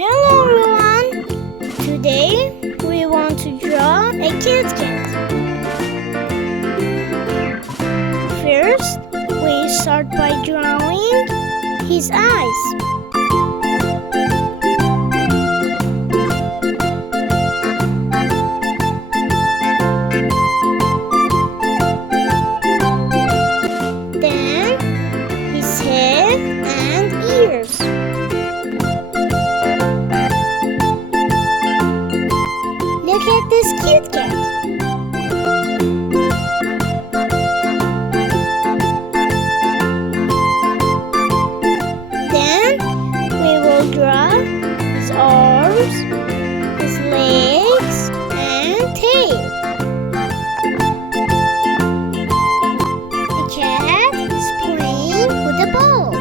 Hello everyone! Today we want to draw a cute cat. First, we start by drawing his eyes. Then, his head and ears. Look at this cute cat. Then we will draw his arms, his legs, and tail. The cat is playing with a ball.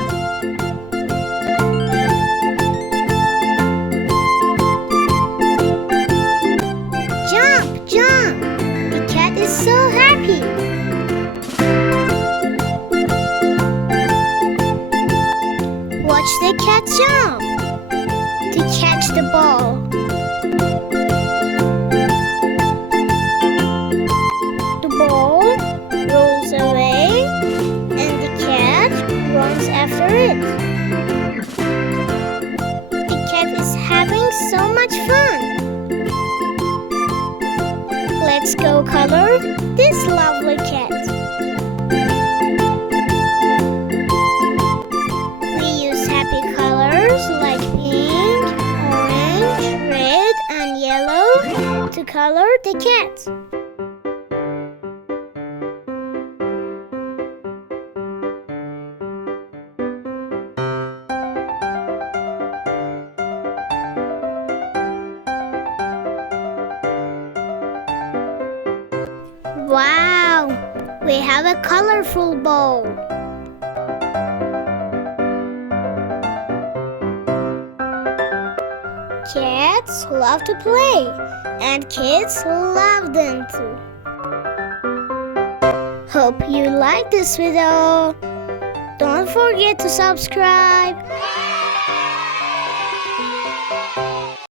Jump, jump! The cat is so happy. Watch the cat jump to catch the ball. The ball rolls away and the cat runs after it. The cat is having so much fun. Let's go color this lovely cat. We use happy colors like pink, orange, red, and yellow to color the cat. Wow! We have a colorful bowl. Cats love to play, and kids love them too. Hope you like this video. Don't forget to subscribe.